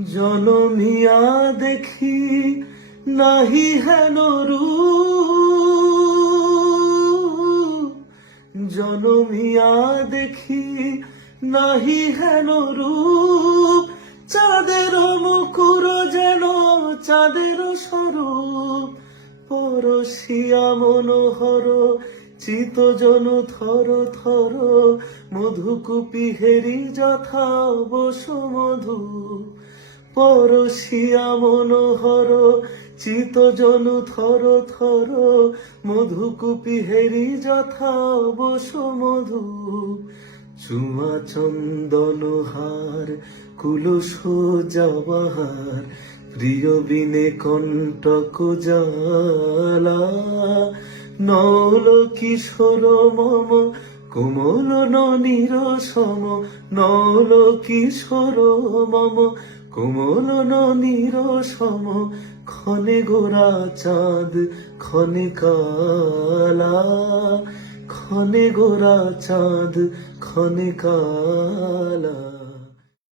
জনমিয়া দেখি নাহি হেন জনমিয়া দেখি নাহি হেন রূপ। চাঁদের মুকুর যেন চাঁদের স্বরূপ। পরশিয়া মনোহর চিত জন থর থর, মধুকুপি হেরি যথা বস মধু। পরশিয়া মনোহর চিত জন থর থর, মধুকুপি হেরি যথা বস মধু। চুমা চন্দন হার কুলস জবাহার, প্রিয় বিনে কণ্টক জালা। নল কিশোর মম, কোমল ননীর সম। নল কিশোর মম, কোমল ননীর সম। ক্ষণে গোরা চাঁদ, ক্ষণে কালা। ক্ষণে গোরা চাঁদ, ক্ষণে কালা।